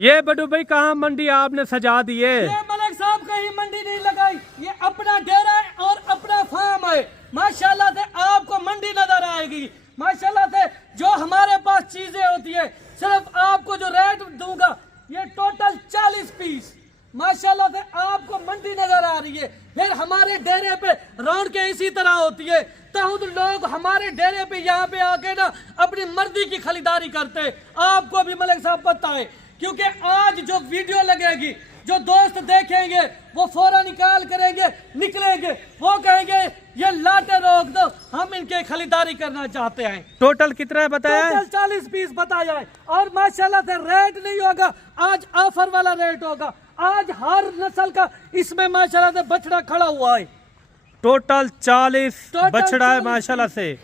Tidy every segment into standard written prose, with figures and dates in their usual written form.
ये बड़ू भाई कहाँ मंडी आपने सजा दी है? ये मलिक साहब कहीं मंडी नहीं लगाई, ये अपना डेरा है और अपना फार्म है। माशाल्लाह से आपको मंडी नजर आएगी। माशाल्लाह से जो हमारे पास चीजें होती है, सिर्फ आपको जो रेट दूंगा ये टोटल 40 पीस। माशाल्लाह से आपको मंडी नजर आ रही है। फिर हमारे डेरे पे रौनक के इसी तरह होती है, तो लोग हमारे डेरे पे यहाँ पे आके ना अपनी मर्जी की खरीदारी करते हैं। आपको भी मलिक साहब पता है, क्योंकि आज जो वीडियो लगेगी, जो दोस्त देखेंगे वो फौरन निकाल करेंगे, निकलेंगे, वो कहेंगे ये लाटे रोक दो, हम इनके खरीदारी करना चाहते हैं। टोटल कितना बताया? टोटल 40 पीस बताया है। और माशाल्लाह से रेट नहीं होगा, आज ऑफर वाला रेट होगा। आज हर नस्ल का इसमें माशाल्लाह से बछड़ा खड़ा हुआ है। टोटल 40 बछड़ा है माशाल्लाह से।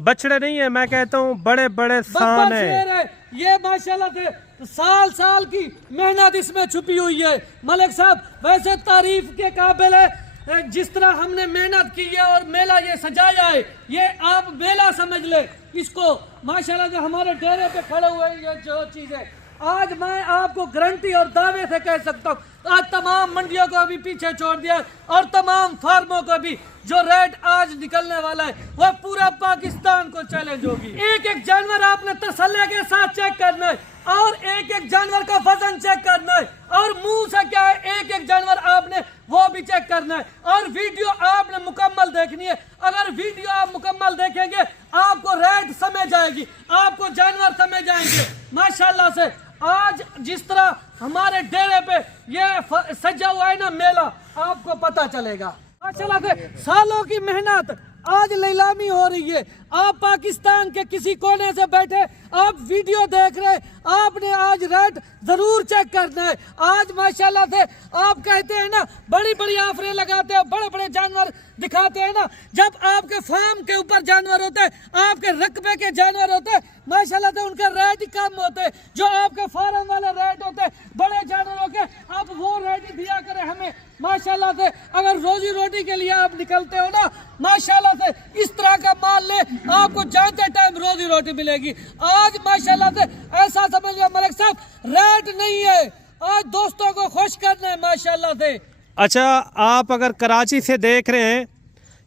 बछड़े नहीं है, मैं कहता हूँ बड़े बड़े सान है। ये माशाल्लाह से साल साल की मेहनत इसमें छुपी हुई है। मलिक साहब वैसे तारीफ के काबिल है, जिस तरह हमने मेहनत की है और मेला ये सजाया है, ये आप मेला समझ ले इसको। माशाल्लाह से हमारे डेरे पे खड़े हुए ये जो चीजें, आज मैं आपको गारंटी और दावे से कह सकता हूँ, आज तमाम मंडियों को अभी पीछे छोड़ दिया और तमाम फार्मों को भी जो रेट आज निकलने वाला है वह पूरा पाकिस्तान को चैलेंज होगी। एक एक जानवर आपने तसल्ली के साथ चेक करना है और एक एक जानवर का वजन चेक करना है और मुंह से क्या है एक एक जानवर आपने वो भी चेक करना है। और वीडियो आपने मुकम्मल देखनी है। अगर वीडियो आप मुकम्मल देखेंगे आपको रेट समझ आएगी, आपको जानवर समझ आएंगे। माशाल्लाह से आज जिस तरह हमारे डेरे पे ये सजा हुआ है ना मेला, आपको पता चलेगा। माशाल्लाह से सालों की मेहनत आज नीलामी हो रही है। आप पाकिस्तान के किसी कोने से बैठे आप वीडियो देख रहे हैं, आपने आज रेट जरूर चेक करना है। आज माशाल्लाह से आप कहते हैं ना बड़ी बड़ी ऑफरें लगाते हो, बड़े बड़े जानवर दिखाते हैं ना, जब आपके फार्म के ऊपर जानवर होते हैं, आपके रकबे के जानवर होते हैं, माशाल्लाह से उनका रेट ही कम होते हैं। जो आपके फार्म वाले रेट होते हैं बड़े जानवरों के, आप वो रेट ही दिया करें हमें। माशाल्लाह से अगर रोजी रोटी के लिए आप निकलते हो ना, माशाल्लाह से इस तरह का माल ले, आपको जाते टाइम रोजी रोटी मिलेगी। आज माशाल्लाह से ऐसा समझ लिया मलिक साहब, रेट नहीं है, आज दोस्तों को खुश करना है माशाल्लाह से। अच्छा, आप अगर कराची से देख रहे हैं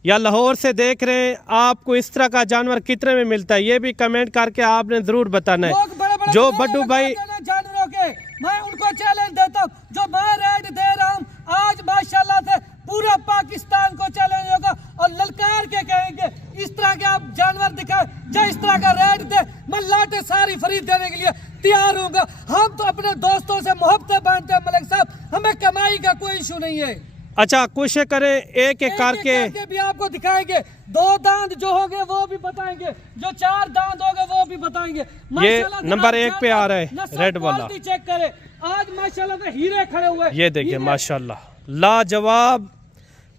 या लाहौर से देख रहे हैं, आपको इस तरह का जानवर कितने में मिलता है ये भी कमेंट करके आपने जरूर बताना है। जो बड्डू भाई जानवरों के मैं उनको चैलेंज देता हूँ, जो मैं रेट दे रहा हूँ आज माशाल्लाह से पूरा पाकिस्तान को चैलेंज होगा और ललकार के कहेंगे इस तरह के आप जानवर दिखाए, जो इस तरह का रेट दे, मैं लाटे सारी खरीद देने के लिए तैयार होगा। हम तो अपने दोस्तों से मोहब्बतें बांधते हैं मलिक साहब, हमें कमाई का कोई इशू नहीं है। अच्छा, कोशिश करें एक एक करके भी आपको दिखाएंगे। 2 दांत जो होंगे वो भी बताएंगे, जो 4 दांत होंगे वो भी बताएंगे। ये नंबर 1 पे आ रहा है रेड वाला, चेक करें। आज माशाल्लाह से हीरे खड़े हुए, ये देखिए माशाल्लाह लाजवाब,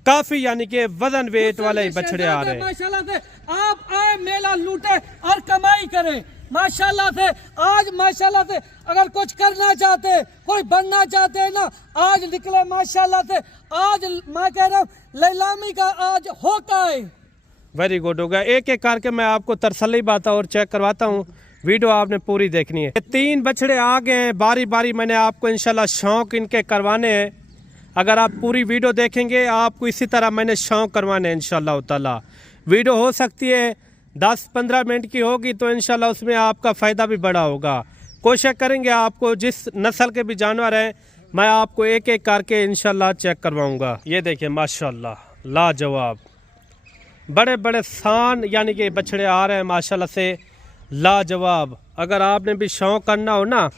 काफी यानी कि वजन वेट वाले बछड़े आ रहे हैं। माशाल्लाह से आप आए मेला लूटे और कमाई करें। माशाल्लाह से आज माशाल्लाह से अगर कुछ करना चाहते हैं, कोई बनना चाहते हैं ना, आज निकले माशाल्लाह से। आज मैं कह रहा हूँ नीलामी का आज होता है। वेरी गुड, हो गया। एक एक करके मैं आपको तरसली बात और चेक करवाता हूँ, वीडियो आपने पूरी देखनी है। 3 बछड़े आ गए हैं, बारी बारी मैंने आपको इंशाल्लाह शौक इनके करवाने हैं। अगर आप पूरी वीडियो देखेंगे आपको इसी तरह मैंने शौक करवाने हैं इंशाल्लाह ताला। वीडियो हो सकती है 10-15 मिनट की होगी, तो इंशाल्लाह उसमें आपका फ़ायदा भी बड़ा होगा। कोशिश करेंगे आपको जिस नस्ल के भी जानवर हैं मैं आपको एक एक करके इंशाल्लाह चेक करवाऊंगा। ये देखिए माशाल्लाह लाजवाब, बड़े बड़े सान यानी कि बछड़े आ रहे हैं माशाल्लाह से लाजवाब। अगर आपने भी शौक़ करना हो ना,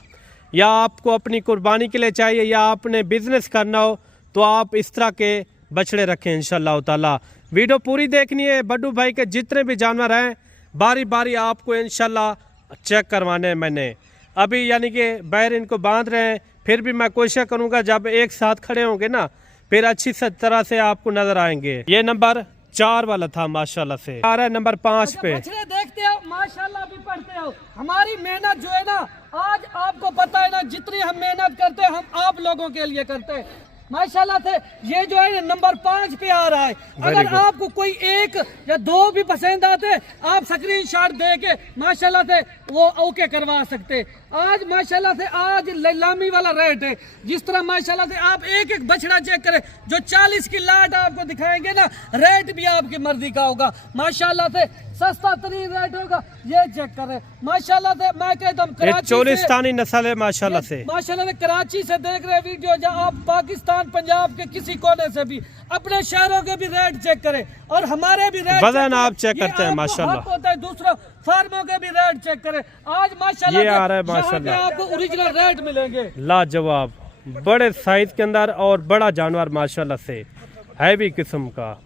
या आपको अपनी कुर्बानी के लिए चाहिए, या आपने बिज़नेस करना हो, तो आप इस तरह के बछड़े रखें इंशाल्लाह ताला। वीडियो पूरी देखनी है। बड्डू भाई के जितने भी जानवर हैं बारी बारी आपको इंशाल्लाह चेक करवाने हैं मैंने। अभी यानी कि बैर इनको बांध रहे हैं, फिर भी मैं कोशिश करूँगा जब एक साथ खड़े होंगे ना फिर अच्छी तरह से आपको नज़र आएंगे। ये नंबर 4 वाला था माशाल्लाह से, आ रहा है नंबर 5 पे। बछड़े देखते हो माशाल्लाह भी पढ़ते हो। हमारी मेहनत जो है ना, आज आपको पता है ना, जितनी हम मेहनत करते हैं हम आप लोगों के लिए करते हैं। माशाल्लाह से ये जो है नंबर 5 पे आ रहा है। अगर आपको कोई 1 या 2 भी पसंद आते, आप स्क्रीनशॉट दे के माशाल्लाह से वो ओके करवा सकते। आज माशाल्लाह से आज नीलामी वाला रेट है। जिस तरह माशाल्लाह से आप एक एक बछड़ा चेक करें, जो 40 की लाट आपको दिखाएंगे ना, रेट भी आपकी मर्जी का होगा। माशाल्लाह से सस्ता तरीन रेट होगा। ये चेक करें माशाल्लाह से, मैं कहता हूँ कराची चोलिस्तानी नस्ल है माशाल्लाह से। माशाल्लाह से कराची से देख रहे वीडियो, जहाँ आप पाकिस्तान पंजाब के किसी कोने से भी अपने शहरों के भी रेट चेक करें और हमारे भी रेट वजन आप चेक करते हैं माशाल्लाह, होता है दूसरों फार्मों के भी रेट चेक करें। आज माशाल्लाह ये आ रहा है माशाल्लाह, आपको ओरिजिनल रेट मिलेंगे लाजवाब, बड़े साइज के अंदर और बड़ा जानवर माशाल्लाह से, हैवी किस्म का।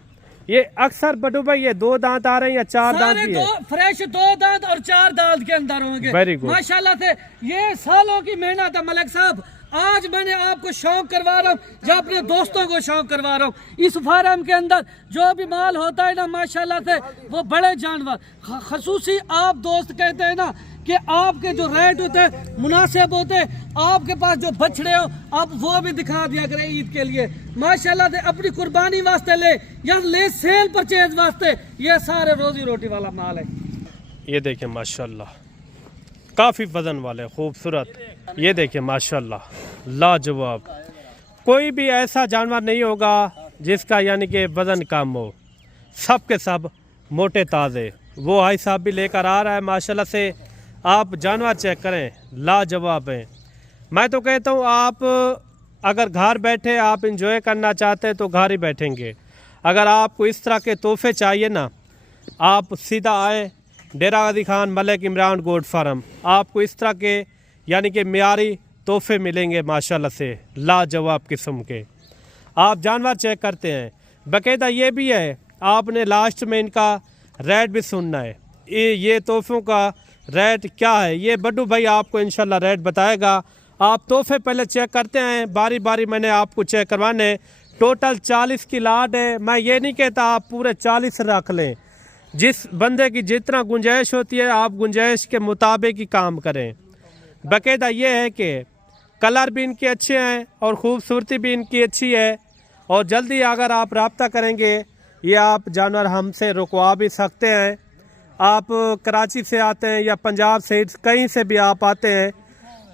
ये अक्सर बटू भाई ये 2 दांत आ रहे हैं या 4 दांत भी है? फ्रेश 2 दांत और 4 दांत के अंदर होंगे। वेरी गुड माशाल्लाह से, ये सालों की मेहनत है मलिक साहब। आज मैंने आपको शौक करवा रहा हूँ, या अपने दोस्तों को शौक करवा रहा हूँ। इस फार्म के अंदर जो भी माल होता है ना माशाल्लाह से, वो बड़े जानवर खसूसी आप दोस्त कहते हैं ना कि आपके जो रेट होते हैं मुनासिब होते हैं। आपके पास जो बछड़े हो आप वो भी दिखा दिया करें ईद के लिए। माशाल्लाह से अपनी कुर्बानी वास्ते ले या ले सेल परचेज वास्ते, ये सारे रोजी रोटी वाला माल है। ये देखिए माशाल्लाह, काफ़ी वजन वाले खूबसूरत। ये देखिए माशाल्लाह लाजवाब, कोई भी ऐसा जानवर नहीं होगा जिसका यानी कि वजन कम हो, सब के सब मोटे ताज़े। वो भाई साहब भी लेकर आ रहा है माशाल्लाह से। आप जानवर चेक करें, लाजवाब हैं। मैं तो कहता हूँ आप अगर घर बैठे आप इंजॉय करना चाहते हैं तो घर ही बैठेंगे। अगर आपको इस तरह के तोहफे चाहिए ना, आप सीधा आए डेरा गाजी खान मलिक इमरान गोट फार्म, आपको इस तरह के यानी कि मियारी तोहफे मिलेंगे माशाल्लाह से, लाजवाब किस्म के। आप जानवर चेक करते हैं, बाकायदा ये भी है आपने लास्ट में इनका रेट भी सुनना है। ये तोहफों का रेट क्या है ये बड्डू भाई आपको इंशाल्लाह रेट बताएगा। आप तोहफे पहले चेक करते हैं, बारी बारी मैंने आपको चेक करवाने। टोटल 40 की लाट है। मैं ये नहीं कहता आप पूरे 40 रख लें, जिस बंदे की जितना गुंजाइश होती है आप गुंजाइश के मुताबिक ही काम करें। बाकायदा ये है कि कलर भी इनके अच्छे हैं और ख़ूबसूरती भी इनकी अच्छी है। और जल्दी अगर आप रब्ता करेंगे ये आप जानवर हमसे रुकवा भी सकते हैं। आप कराची से आते हैं या पंजाब से, कहीं से भी आप आते हैं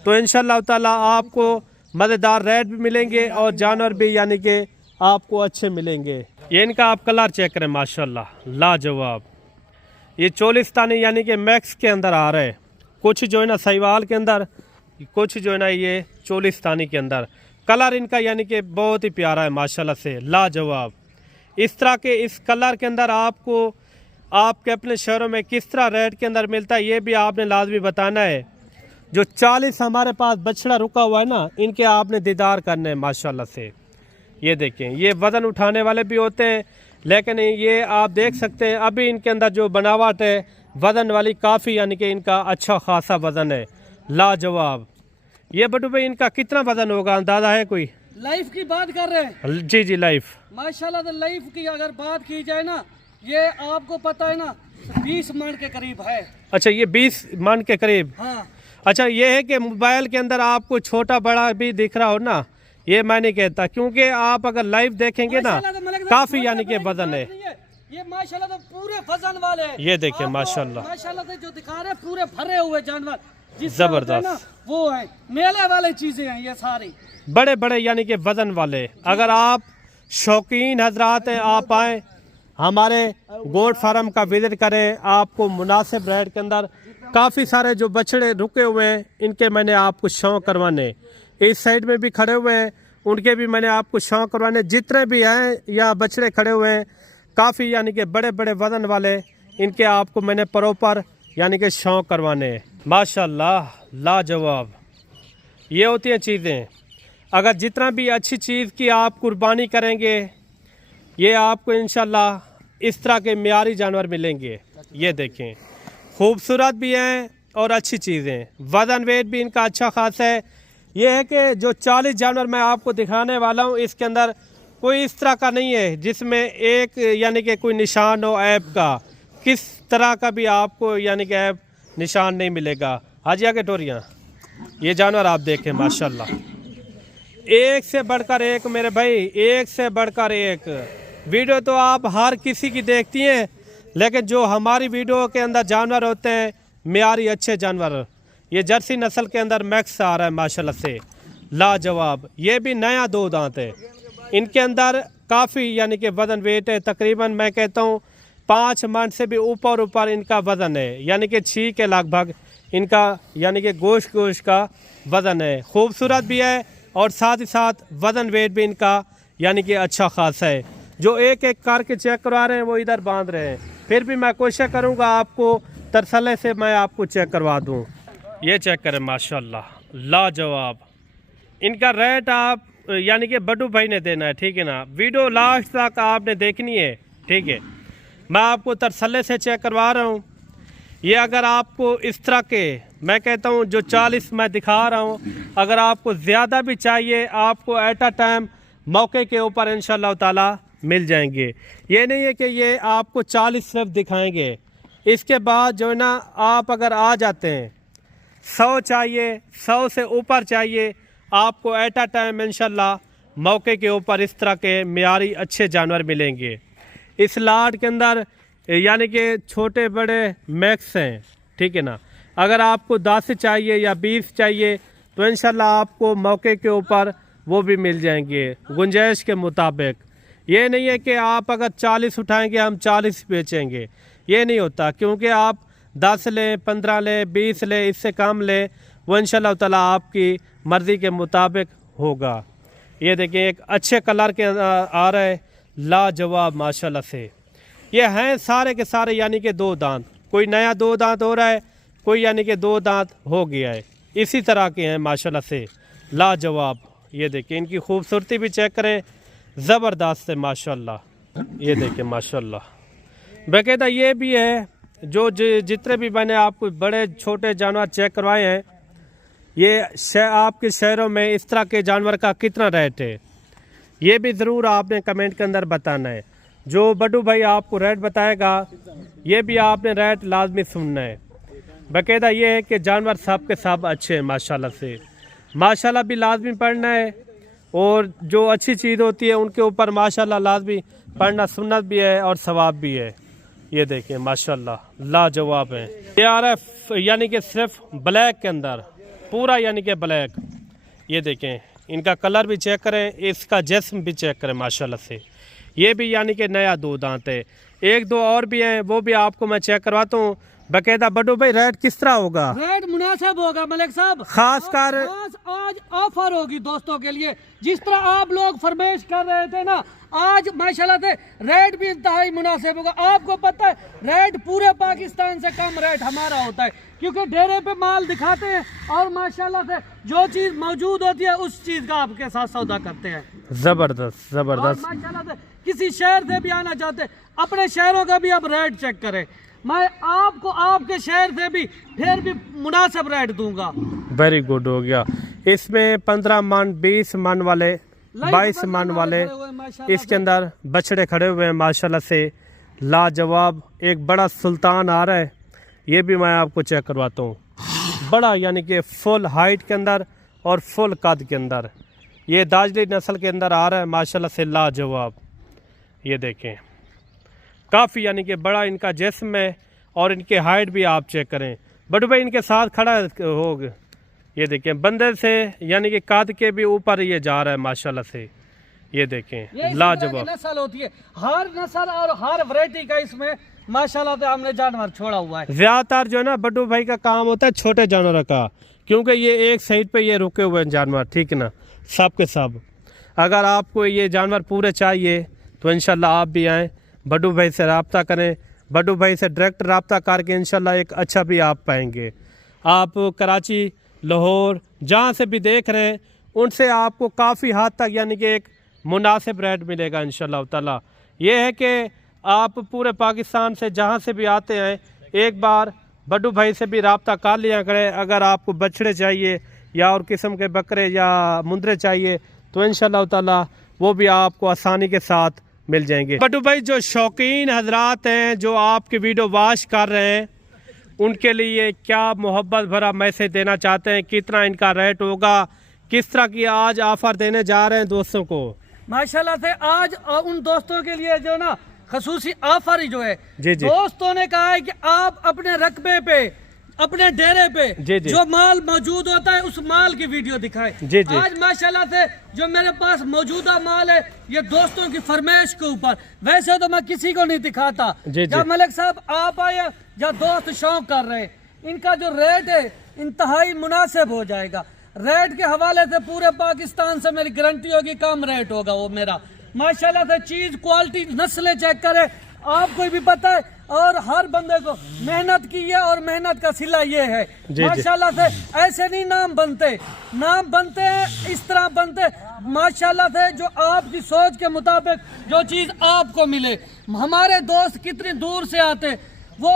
तो इंशाल्लाह ताला आपको मज़ेदार रेट भी मिलेंगे और जानवर भी यानी कि आपको अच्छे मिलेंगे। ये इनका आप कलर चेक करें माशाल्लाह, लाजवाब। ये चोलिस्तानी यानी कि मैक्स के अंदर आ रहे हैं, कुछ जो है ना सहीवाल के अंदर, कुछ जो है ना ये चोलिस्तानी के अंदर। कलर इनका यानी कि बहुत ही प्यारा है माशाल्लाह से, लाजवाब। इस तरह के इस कलर के अंदर आपको आपके अपने शहरों में किस तरह रेट के अंदर मिलता है ये भी आपने लाजमी बताना है। जो 40 हमारे पास बछड़ा रुका हुआ है ना, इनके आपने दीदार करने हैं माशाल्लाह से। ये देखें, ये वज़न उठाने वाले भी होते हैं, लेकिन ये आप देख सकते हैं अभी इनके अंदर जो बनावट है वज़न वाली, काफ़ी यानी कि इनका अच्छा खासा वज़न है, लाजवाब। ये बटू भाई इनका कितना वज़न होगा, अंदाज़ा है कोई? लाइफ की बात कर रहे हैं? जी जी लाइफ। माशाल्लाह से लाइफ की अगर बात की जाए ना, ये आपको पता है ना 20 मन के करीब है। अच्छा, ये 20 मन के करीब? हाँ। अच्छा, ये है कि मोबाइल के अंदर आपको छोटा बड़ा भी दिख रहा हो ना, ये मैं नहीं कहता, क्योंकि आप अगर लाइव देखेंगे ना काफी यानी कि वजन है। ये माशाल्लाह तो पूरे वजन वाले हैं। ये देखिए माशाल्लाह, माशाल्लाह से जो दिखा रहे पूरे भरे हुए जानवर, जबरदस्त वो है, मेले वाले चीजें हैं ये सारी, बड़े बड़े यानी कि वजन वाले। अगर आप शौकीन हजरात हैं, आप आए हमारे गोट फार्म का विजिट करें, आपको मुनासिब रेट के अंदर काफ़ी सारे जो बछड़े रुके हुए हैं इनके मैंने आपको शौक करवाने, इस साइड में भी खड़े हुए हैं उनके भी मैंने आपको शौक करवाने, जितने भी हैं या बछड़े खड़े हुए हैं काफ़ी यानी कि बड़े बड़े वज़न वाले, इनके आपको मैंने प्रॉपर यानी कि शौक करवाने। माशाल्लाह लाजवाब, ये होती हैं चीज़ें। अगर जितना भी अच्छी चीज़ की आप कुर्बानी करेंगे, ये आपको इंशाल्लाह इस तरह के मियारी जानवर मिलेंगे। ये देखें, खूबसूरत भी हैं और अच्छी चीज़ें, वज़न वेट भी इनका अच्छा खासा है। ये है कि जो 40 जानवर मैं आपको दिखाने वाला हूँ, इसके अंदर कोई इस तरह का नहीं है जिसमें एक यानी कि कोई निशान हो ऐप का, किस तरह का भी आपको यानी कि ऐप निशान नहीं मिलेगा। हाजिया के टोरियाँ, ये जानवर आप देखें माशाल्लाह, एक से बढ़कर एक मेरे भाई, एक से बढ़कर एक। वीडियो तो आप हर किसी की देखती हैं, लेकिन जो हमारी वीडियो के अंदर जानवर होते हैं मियारी अच्छे जानवर। ये जर्सी नस्ल के अंदर मैक्स आ रहा है माशाल्लाह से, लाजवाब। ये भी नया 2 दांत है। इनके अंदर काफ़ी यानी कि वज़न वेट है, तकरीबन मैं कहता हूँ 5 मन से भी ऊपर इनका वज़न है, यानी कि 6 के लगभग इनका यानी कि गोश्त का वज़न है। खूबसूरत भी है और साथ ही साथ वज़न वेट भी इनका यानी कि अच्छा खासा है। जो एक एक करके चेक करवा रहे हैं वो इधर बांध रहे हैं, फिर भी मैं कोशिश करूँगा आपको तरसले से मैं आपको चेक करवा दूँ। ये चेक करें माशाल्लाह, लाजवाब। इनका रेट आप यानी कि बड्डू भाई ने देना है, ठीक है ना। वीडियो लास्ट तक आपने देखनी है, ठीक है। मैं आपको तरसले से चेक करवा रहा हूँ। ये अगर आपको इस तरह के मैं कहता हूँ जो 40 मैं दिखा रहा हूँ, अगर आपको ज़्यादा भी चाहिए आपको एट अ टाइम मौके के ऊपर इंशाल्लाह ताला मिल जाएंगे। ये नहीं है कि ये आपको 40 सिर्फ दिखाएंगे, इसके बाद जो है ना आप अगर आ जाते हैं 100 चाहिए, 100 से ऊपर चाहिए, आपको एट अ टाइम इंशाल्लाह मौके के ऊपर इस तरह के मियारी अच्छे जानवर मिलेंगे। इस लाट के अंदर यानी कि छोटे बड़े मैक्स हैं, ठीक है ना। अगर आपको 10 चाहिए या 20 चाहिए तो इंशाल्लाह आपको मौके के ऊपर वो भी मिल जाएंगे गुंजाइश के मुताबिक। ये नहीं है कि आप अगर 40 उठाएंगे हम 40 बेचेंगे, ये नहीं होता, क्योंकि आप 10 लें, 15 लें, 20 लें, इससे कम लें, वो इंशाल्लाह ताला आपकी मर्ज़ी के मुताबिक होगा। ये देखिए एक अच्छे कलर के आ रहा है, लाजवाब माशाल्लाह से। ये हैं सारे के सारे यानी कि 2 दांत, कोई नया 2 दांत हो रहा है, कोई यानी कि 2 दांत हो गया है, इसी तरह के हैं माशाल्लाह से, लाजवाब। ये देखिए इनकी खूबसूरती भी चेक करें, ज़बरदस्त है माशाल्लाह। ये देखिए माशाल्लाह। बाकायदा ये भी है जो जितने भी मैंने आपको बड़े छोटे जानवर चेक करवाए हैं, ये आपके शहरों में इस तरह के जानवर का कितना रेट है, ये भी ज़रूर आपने कमेंट के अंदर बताना है। जो बड्डू भाई आपको रेट बताएगा ये भी आपने रेट लाजमी सुनना है। बाकायदा ये है कि जानवर सब के सब अच्छे हैं माशाल्लाह से, माशाल्लाह भी लाजमी पढ़ना है, और जो अच्छी चीज़ होती है उनके ऊपर माशाल्लाह लाजमी पढ़ना सुन्नत भी है और सवाब भी है। ये देखिए माशाल्लाह लाजवाब है। ये आ रहा है यानी कि सिर्फ ब्लैक के अंदर, पूरा यानी कि ब्लैक। ये देखें इनका कलर भी चेक करें, इसका जिस्म भी चेक करें माशाल्लाह से। ये भी यानी कि नया 2 दांत है। 1-2 और भी हैं, वो भी आपको मैं चेक करवाता हूँ। बाकायदा बड्डू भाई रेट किस तरह होगा? रेट मुनासिब होगा मलिक साहब, खास कर आज ऑफर होगी दोस्तों के लिए। जिस तरह आप लोग फरमाइश कर रहे थे ना, आज माशाल्लाह से रेट भी इंतहाई मुनासिब होगा। आपको पता है रेट पूरे पाकिस्तान से कम रेट हमारा होता है, क्योंकि डेरे पे माल दिखाते हैं और माशाल्लाह से जो चीज़ मौजूद होती है उस चीज़ का आपके साथ सौदा करते हैं। ज़बरदस्त ज़बरदस्त। माशाल्लाह से किसी शहर से भी आना चाहते अपने शहरों का भी आप रेट चेक करें, मैं आपको आपके शहर से भी फिर भी मुनासिब रेट दूंगा। वेरी गुड हो गया। इसमें 15 मन, 20 मन वाले, 22 मन वाले इसके अंदर बछड़े खड़े हुए हैं माशाल्लाह से, लाजवाब। एक बड़ा सुल्तान आ रहा है, ये भी मैं आपको चेक करवाता हूँ। बड़ा यानी कि फुल हाइट के अंदर और फुल कद के अंदर, ये दाजली नस्ल के अंदर आ रहा है माशाल्लाह से, लाजवाब। ये देखें काफ़ी यानी कि बड़ा इनका जिस्म है और इनके हाइट भी आप चेक करें। बड़ू भाई इनके साथ खड़ा हो, ये देखें बंदे से यानी कि कद के भी ऊपर ये जा रहा है माशाल्लाह से। ये देखें लाजवाब नस्ल होती है, हर नस्ल और हर वैरायटी का इसमें माशाल्लाह से हमने जानवर छोड़ा हुआ है। ज़्यादातर जो है ना बड्डू भाई का काम होता है छोटे जानवरों का, क्योंकि ये एक साइड पे ये रुके हुए हैं जानवर, ठीक है ना, सब के सब। अगर आपको ये जानवर पूरे चाहिए तो इंशाल्लाह आप भी आएँ, बड्डू भाई से रब्ता करें, बड्डू भाई से डायरेक्ट रब्ता करके इंशाल्लाह एक अच्छा भी आप पाएंगे। आप कराची, लाहौर जहाँ से भी देख रहे हैं उनसे आपको काफ़ी हद तक यानी कि एक मुनासिब रेट मिलेगा इंशाल्लाह ताला। ये है कि आप पूरे पाकिस्तान से जहाँ से भी आते हैं एक बार बड्डू भाई से भी रब्ता कर लिया करें। अगर आपको बछड़े चाहिए या और किस्म के बकरे या मुंदरे चाहिए तो इंशाल्लाह ताला वो भी आपको आसानी के साथ मिल जाएंगे। बड्डू भाई जो शौकीन हजरात हैं जो आपकी वीडियो वॉच कर रहे हैं उनके लिए क्या मोहब्बत भरा मैसेज देना चाहते हैं, कितना इनका रेट होगा, किस तरह की आज ऑफर देने जा रहे हैं दोस्तों को? माशाल्लाह से आज उन दोस्तों के लिए जो ना खसूसी ऑफर ही जो है, जी जी। दोस्तों ने कहा है कि आप अपने रकबे पे अपने डेरे पे जी, जी। जो माल मौजूद होता है उस माल की वीडियो दिखाए। जी, जी। आज माशाल्लाह से जो मेरे पास मौजूदा माल है ये दोस्तों की फरमाइश के ऊपर, वैसे तो मैं किसी को नहीं दिखाता। जी, जी। या मलिक साहब आप आए या दोस्त शौक कर रहे हैं, इनका जो रेट है इंतहाई मुनासिब हो जाएगा। रेट के हवाले से पूरे पाकिस्तान से मेरी गारंटी होगी कम रेट होगा वो मेरा। माशाल्लाह से चीज क्वालिटी नस्लें चेक करे, आपको भी पता है, और हर बंदे को मेहनत की है और मेहनत का सिला ये है। जी, माशाल्लाह से ऐसे नहीं नाम बनते हैं, इस तरह बनते माशाल्लाह से जो आपकी सोच के मुताबिक जो चीज आपको मिले। हमारे दोस्त कितनी दूर से आते, वो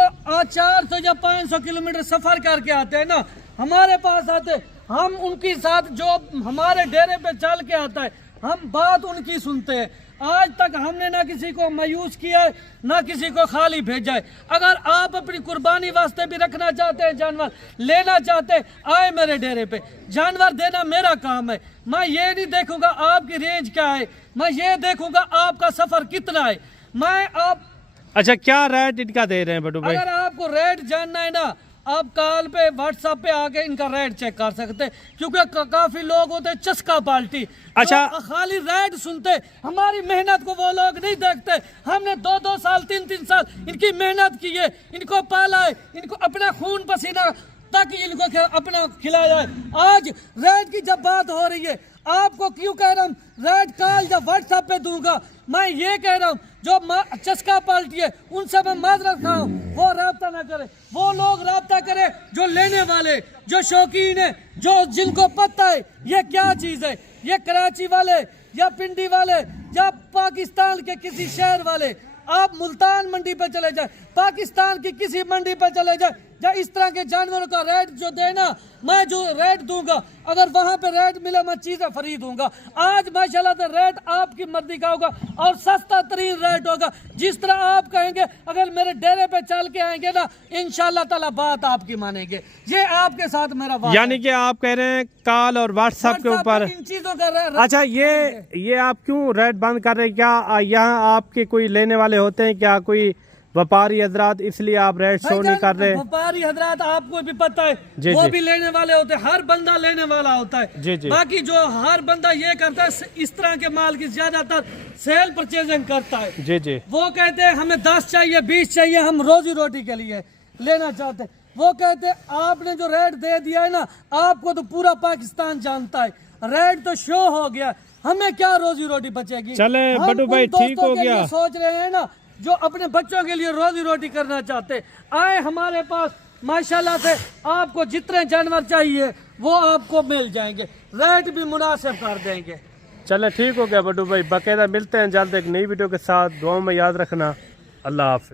400 या 500 किलोमीटर सफर करके आते हैं ना, हमारे पास आते, हम उनके साथ जो हमारे डेरे पे चल के आता है हम बात उनकी सुनते हैं। आज तक हमने ना किसी को मायूस किया है ना किसी को खाली भेजा है। अगर आप अपनी कुर्बानी वास्ते भी रखना चाहते हैं, जानवर लेना चाहते हैं, आए मेरे डेरे पे, जानवर देना मेरा काम है। मैं ये नहीं देखूंगा आपकी रेंज क्या है, मैं ये देखूंगा आपका सफर कितना है। मैं आप अच्छा, क्या रेट इनका दे रहे हैं बटू भाई? अगर आपको रेट जानना है ना, आप कॉल पे व्हाट्सएप पे आके इनका रेट चेक कर सकते हैं, क्योंकि काफी लोग होते हैं चस्का पार्टी, अच्छा, जो खाली रेट सुनते, हमारी मेहनत को वो लोग नहीं देखते। हमने 2-2 साल 3-3 साल इनकी मेहनत की है, इनको पाला है, इनको अपना खून पसीना ताकि इनको अपना खिलाया है। आज रेट की जब बात हो रही है, आपको क्यों कह रहा हूँ रेट कॉल जब व्हाट्सएप पे दूंगा, मैं ये कह रहा हूँ जो चस्का पार्टी है उनसे मैं माजरत रहा हूँ, वो राब्ता ना करे, वो लोग राब्ता करे जो लेने वाले, जो शौकीन है, जो जिनको पता है ये क्या चीज है, ये कराची वाले या पिंडी वाले या पाकिस्तान के किसी शहर वाले। आप मुल्तान मंडी पे चले जाए, पाकिस्तान की किसी मंडी पे चले जाए, या इस तरह के जानवरों का रेट जो देना, मैं जो रेट दूंगा, अगर वहां पे रेट मिले मैं चीजें फ्री दूंगा। आज माशाल्लाह से रेट आपकी मर्जी का होगा और सस्ता तरीन रेट होगा, जिस तरह आप कहेंगे। अगर मेरे डेरे पे चल के आएंगे ना, इंशाल्लाह ताला बात आपकी मानेंगे। ये आपके साथ मेरा वादा यानी कि आप कह रहे हैं कॉल और व्हाट्सएप के ऊपर इन चीजों का अच्छा, ये आप क्यों रेट बंद कर रहे हैं? क्या यहाँ आपके कोई लेने वाले होते हैं क्या, कोई व्यापारी हजरात, इसलिए आप रेट शो नहीं कर रहे? व्यापारी हजरात आपको भी पता है, जी, वो जी। भी लेने वाले होते हैं, हर बंदा लेने वाला होता है। जी, जी। बाकी जो हर बंदा ये करता है, इस तरह के माल की ज्यादातर सेल परचेजिंग करता है। जी, जी। वो कहते हैं हमें 10 चाहिए, 20 चाहिए, हम रोजी रोटी के लिए लेना चाहते हैं। वो कहते हैं आपने जो रेट दे दिया है ना, आपको तो पूरा पाकिस्तान जानता है, रेट तो शो हो गया, हमें क्या रोजी रोटी बचेगी। चले हम बटू उन भाई, दोस्तों ठीक हो के लिए गया। सोच रहे हैं ना जो अपने बच्चों के लिए रोजी रोटी करना चाहते, आए हमारे पास, माशाल्लाह से आपको जितने जानवर चाहिए वो आपको मिल जाएंगे, रेट भी मुनासिब कर देंगे। चले ठीक हो गया बटू भाई, बाकायदा मिलते हैं जल्द एक नई वीडियो के साथ। दुआ में याद रखना। अल्लाह हाफिज़।